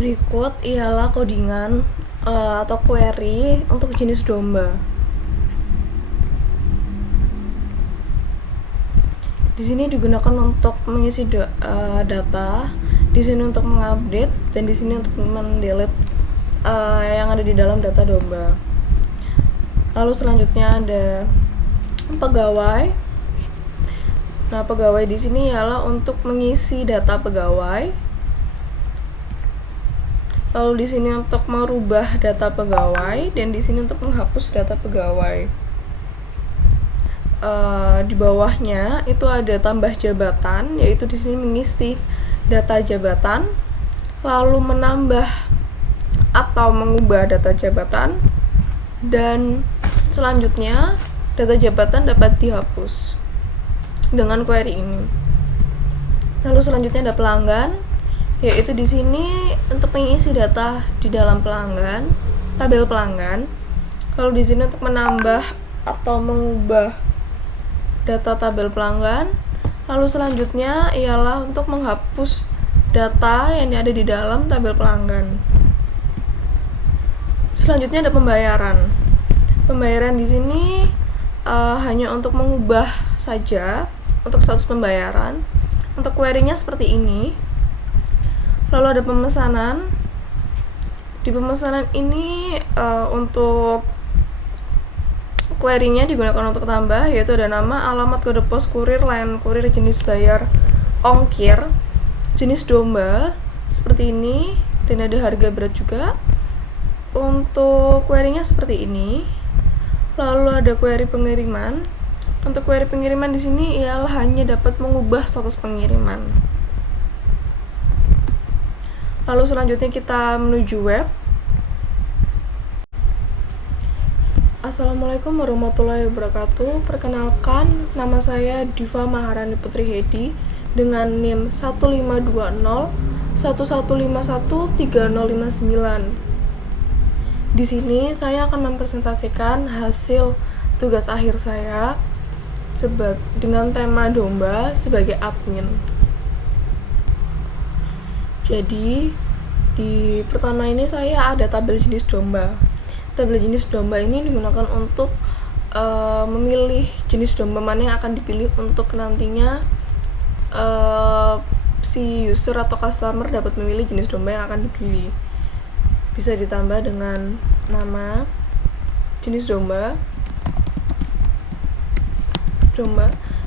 Berikut ialah codingan atau query untuk jenis domba. Di sini digunakan untuk mengisi data, di sini untuk mengupdate, dan di sini untuk mendelete yang ada di dalam data domba. Lalu selanjutnya ada pegawai. Nah, pegawai di sini ialah untuk mengisi data pegawai. Lalu di sini untuk merubah data pegawai, dan di sini untuk menghapus data pegawai. Di bawahnya itu ada tambah jabatan, yaitu di sini mengisi data jabatan, lalu menambah atau mengubah data jabatan, dan selanjutnya data jabatan dapat dihapus dengan query ini. Lalu selanjutnya ada pelanggan, yaitu di sini untuk mengisi data di dalam pelanggan, tabel pelanggan. Lalu di sini untuk menambah atau mengubah data tabel pelanggan. Lalu selanjutnya ialah untuk menghapus data yang ada di dalam tabel pelanggan. Selanjutnya ada pembayaran. Pembayaran di sini hanya untuk mengubah saja untuk status pembayaran. Untuk query-nya seperti ini. Lalu ada pemesanan. Di pemesanan ini untuk query-nya digunakan untuk tambah, yaitu ada nama, alamat, kode pos, kurir, layanan kurir, jenis bayar, ongkir, jenis domba seperti ini, dan ada harga berat juga. Untuk query-nya seperti ini. Lalu ada query pengiriman. Untuk query pengiriman di sini ialah hanya dapat mengubah status pengiriman. Lalu selanjutnya kita menuju web. Assalamualaikum warahmatullahi wabarakatuh. Perkenalkan, nama saya Diva Maharani Putri Hedi dengan NIM 152011513059. Di sini saya akan mempresentasikan hasil tugas akhir saya dengan tema domba sebagai admin. Jadi, di pertama ini saya ada tabel jenis domba. Tabel jenis domba ini digunakan untuk memilih jenis domba mana yang akan dipilih untuk nantinya si user atau customer dapat memilih jenis domba yang akan dipilih. Bisa ditambah dengan nama, jenis domba.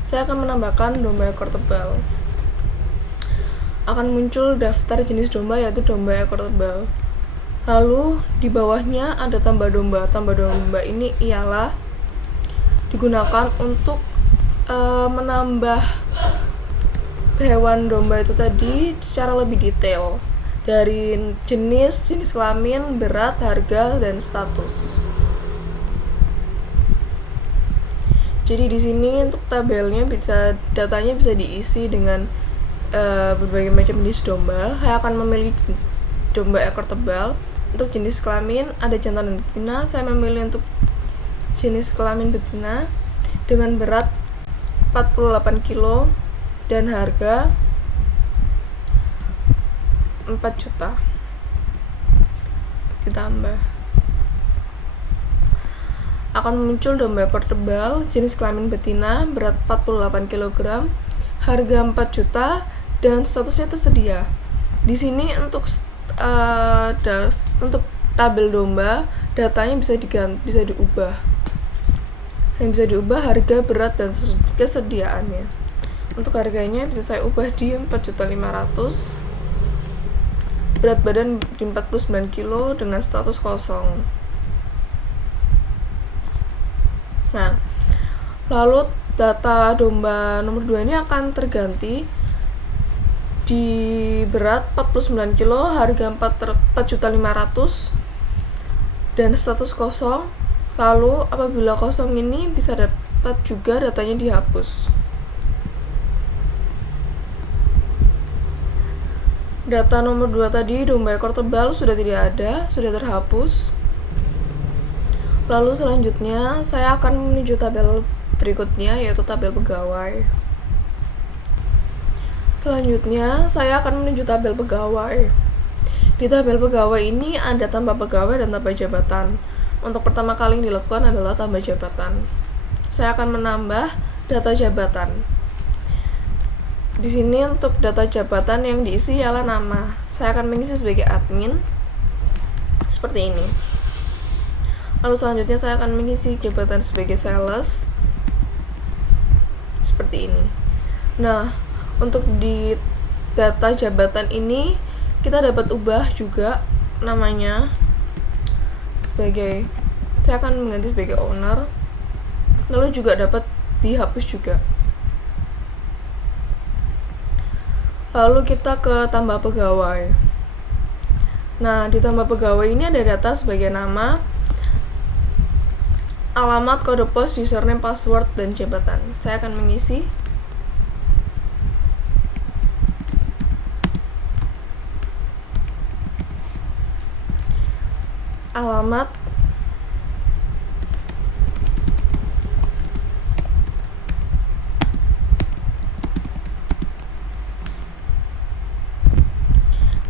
Saya akan menambahkan domba ekor tebal. Akan muncul daftar jenis domba, yaitu domba ekor tebal. Lalu di bawahnya ada tambah domba. Tambah domba ini ialah digunakan untuk menambah hewan domba itu tadi secara lebih detail dari jenis kelamin, berat, harga, dan status. Jadi di sini untuk tabelnya datanya bisa diisi dengan berbagai macam jenis domba. Saya akan memilih domba ekor tebal. Untuk jenis kelamin ada jantan dan betina. Saya memilih untuk jenis kelamin betina dengan berat 48 kg dan harga 4 juta. Ditambah akan muncul domba ekor tebal jenis kelamin betina berat 48 kg, harga 4 juta, dan statusnya tersedia. Di sini untuk tabel domba datanya bisa diubah. Yang bisa diubah harga, berat, dan kesediaannya. Untuk harganya bisa saya ubah di 4.500.000, berat badan di 49 kg dengan status kosong. Nah, lalu data domba nomor 2 ini akan terganti di berat 49 kg, harga 4.500.000 dan status kosong. Lalu apabila kosong ini bisa dapat juga datanya dihapus. Data nomor 2 tadi, domba ekor tebal, sudah tidak ada, sudah terhapus. Lalu selanjutnya saya akan menuju tabel berikutnya, yaitu tabel pegawai. Selanjutnya saya akan menuju tabel pegawai. Di Di tabel pegawai ini ada tambah pegawai dan tambah jabatan. Untuk pertama kali yang dilakukan adalah tambah jabatan. Saya akan menambah data jabatan. Di sini untuk data jabatan yang diisi ialah nama. Saya akan mengisi sebagai admin. Seperti ini. Lalu selanjutnya saya akan mengisi jabatan sebagai sales. Seperti ini. Nah, untuk di data jabatan ini kita dapat ubah juga namanya sebagai, saya akan mengganti sebagai owner, lalu juga dapat dihapus juga. Lalu kita ke tambah pegawai. Nah, di tambah pegawai ini ada data sebagai nama, alamat, kode pos, username, password, dan jabatan. Saya akan mengisi. Alamat,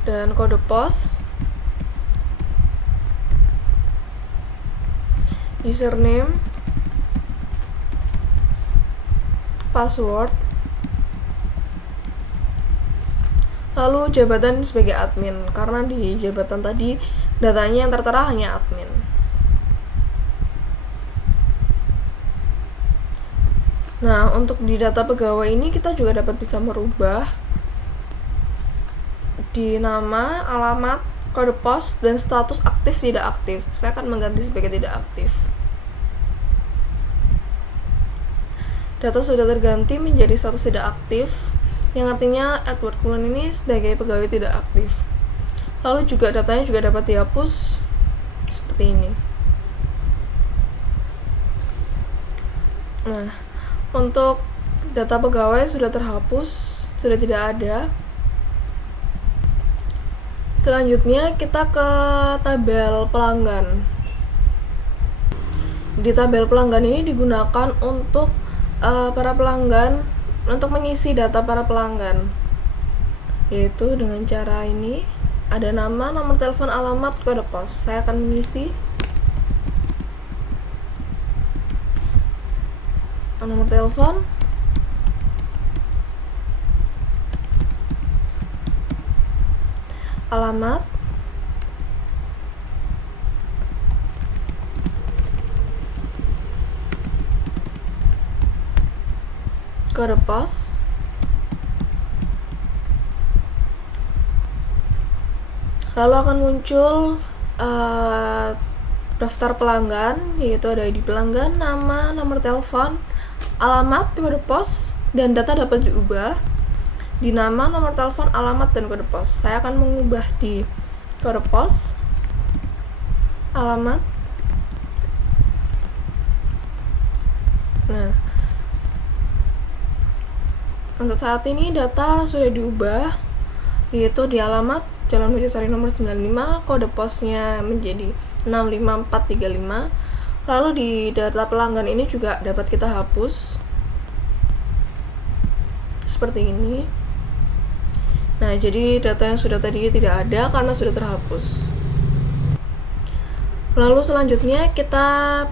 dan kode pos, username, password, lalu jabatan sebagai admin, karena di jabatan tadi datanya yang tertera hanya admin. Nah, untuk di data pegawai ini kita juga dapat bisa merubah di nama, alamat, kode pos, dan status aktif tidak aktif. Saya akan mengganti sebagai tidak aktif. Data sudah terganti menjadi status tidak aktif, yang artinya Edward Cullen ini sebagai pegawai tidak aktif. Lalu juga datanya juga dapat dihapus seperti ini. Nah, untuk data pegawai sudah terhapus, sudah tidak ada. Selanjutnya kita ke tabel pelanggan. Di tabel pelanggan ini digunakan untuk para pelanggan, untuk mengisi data para pelanggan, yaitu dengan cara ini. Ada nama, nomor telepon, alamat, kode pos. Saya akan mengisi nomor telepon, alamat, kode pos, lalu akan muncul daftar pelanggan, yaitu ada ID pelanggan, nama, nomor telepon, alamat, kode pos, dan data dapat diubah di nama, nomor telepon, alamat, dan kode pos. Saya akan mengubah di kode pos, alamat. Nah, untuk saat ini data sudah diubah, yaitu di alamat Jalan Mojosari nomor 95, kode posnya menjadi 65435. Lalu di data pelanggan ini juga dapat kita hapus seperti ini. Nah, jadi data yang sudah tadi tidak ada karena sudah terhapus. Lalu selanjutnya kita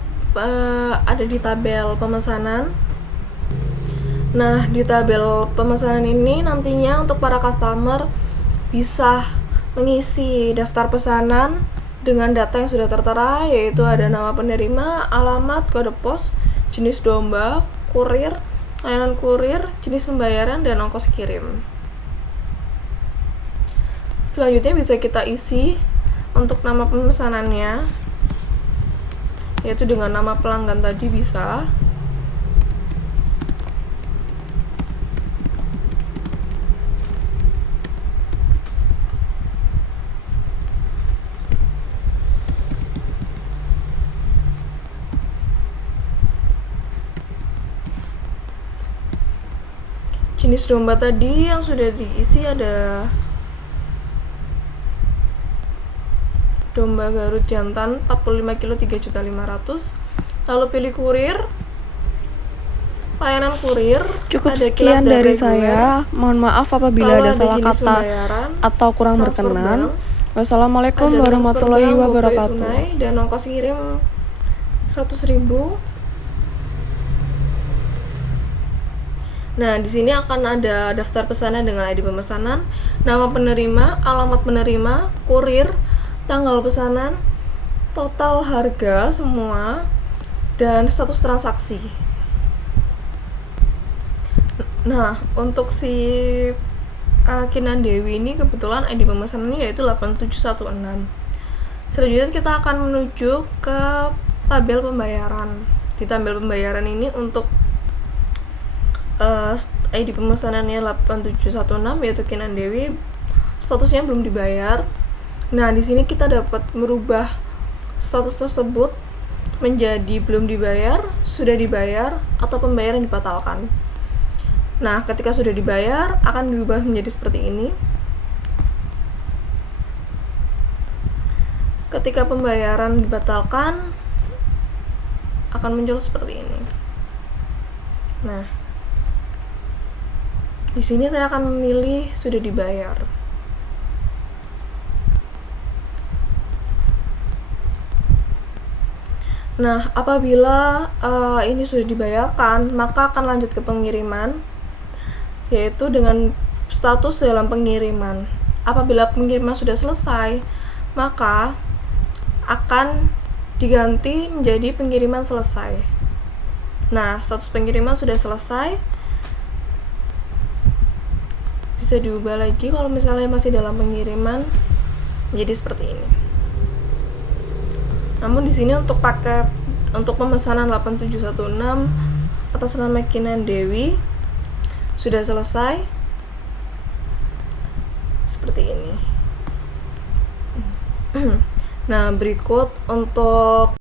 ada di tabel pemesanan. Nah, di tabel pemesanan ini nantinya untuk para customer bisa mengisi daftar pesanan dengan data yang sudah tertera, yaitu ada nama penerima, alamat, kode pos, jenis domba, kurir, layanan kurir, jenis pembayaran, dan ongkos kirim. Selanjutnya bisa kita isi untuk nama pemesanannya, yaitu dengan nama pelanggan tadi bisa. Jenis domba tadi yang sudah diisi ada domba Garut jantan 45 kilo 3.500.000. Lalu pilih kurir, layanan kurir. Cukup ada sekian dari reguler. saya. Mohon maaf apabila Lalu ada salah jenis kata pembayaran, atau kurang transfer berkenan. bank, Wassalamualaikum Ada warahmatullahi transfer bank, GoPay wabarakatuh. tunai, dan ongkos kirim 100.000. Nah, di sini akan ada daftar pesanan dengan ID pemesanan, nama penerima, alamat penerima, kurir, tanggal pesanan, total harga semua, dan status transaksi. Nah, untuk si Kinan Dewi ini kebetulan ID pemesanannya yaitu 8716. Selanjutnya kita akan menuju ke tabel pembayaran. Di tabel pembayaran ini untuk ID pemesanannya 8716 yaitu Kinan Dewi, statusnya belum dibayar. Nah, di sini kita dapat merubah status tersebut menjadi belum dibayar, sudah dibayar, atau pembayaran dibatalkan. Nah, ketika sudah dibayar akan diubah menjadi seperti ini. Ketika pembayaran dibatalkan akan muncul seperti ini. Nah, di sini saya akan memilih sudah dibayar. Nah, apabila ini sudah dibayarkan, maka akan lanjut ke pengiriman, yaitu dengan status dalam pengiriman. Apabila pengiriman sudah selesai, maka akan diganti menjadi pengiriman selesai. Nah, status pengiriman sudah selesai, bisa diubah lagi kalau misalnya masih dalam pengiriman menjadi seperti ini. Namun di sini untuk pemesanan 8716 atas nama Kinan Dewi sudah selesai seperti ini. Nah, berikut untuk